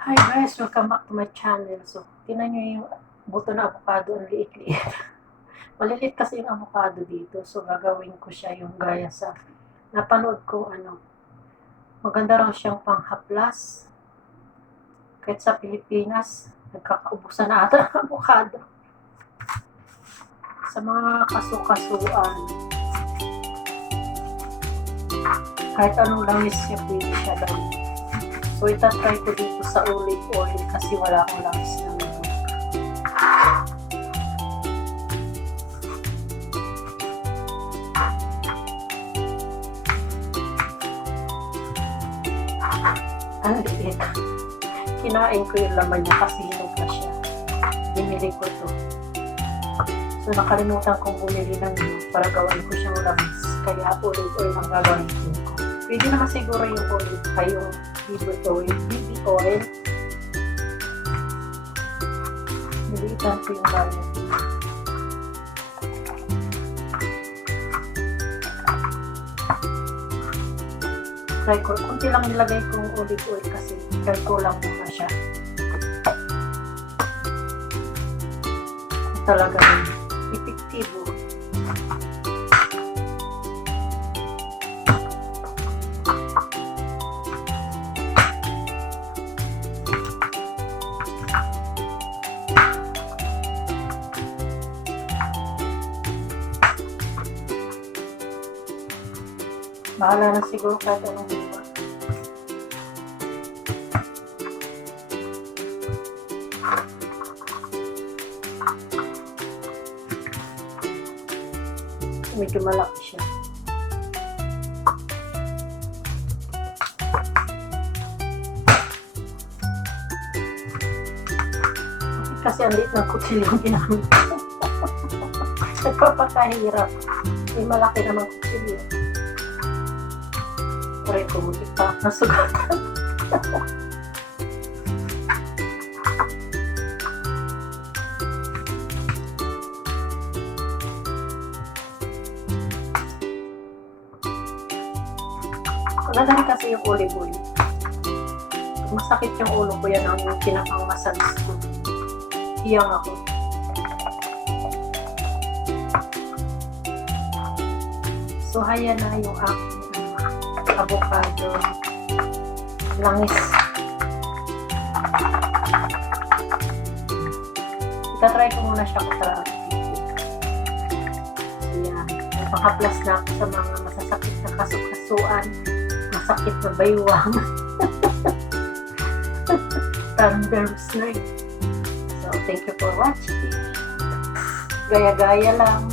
Hi guys, welcome back to my channel. So, tingnan nyo yung buto na avocado, ang liit-liit. Malilit kasi yung avocado dito. So, gagawin ko siya yung gaya sa napanood ko maganda raw siyang panghaplas. Kahit sa Pilipinas, nagkakaubusan na ata ng avocado. Sa mga kaso-kasuan, kahit anong langis siya, pwede siya daw. So, itatry ko dito sa olive oil kasi wala akong langis na manok. Ang liit. Kinain ko yung laman niya kasi hinog na siya. Binili ko to. So, nakalimutan kong bumili ng para gawin ko siyang langis. Kaya olive oil ang gagawin ko. Pwede naman siguro yung olive ay yung baby oil. Nilitan ko yung bayo. Try ko. Kunti lang nilagay kong olive oil kasi try ko lang muna siya. Talagang epektibo. Bahala na siguro kahit anong iba. Medyo malaki siya. Kasi ang liit ng kutsilyo yung ginamit ko. Nagpapakahirap. May malaki naman kutsilyo. Try ko mag-ipa. Nasugatan. Maganda kasi yung olive oil. Masakit yung ulo ko, yan ang pinapang-massage ko. Hiyang ako. So, haya na yung aking avocado langis. Itatry ko muna siya kontra. So, yan. Napakaplas na ako sa mga masasakit na kasukasuan. Masakit na baywang. Thunderous night. So, thank you for watching. Gaya-gaya lang.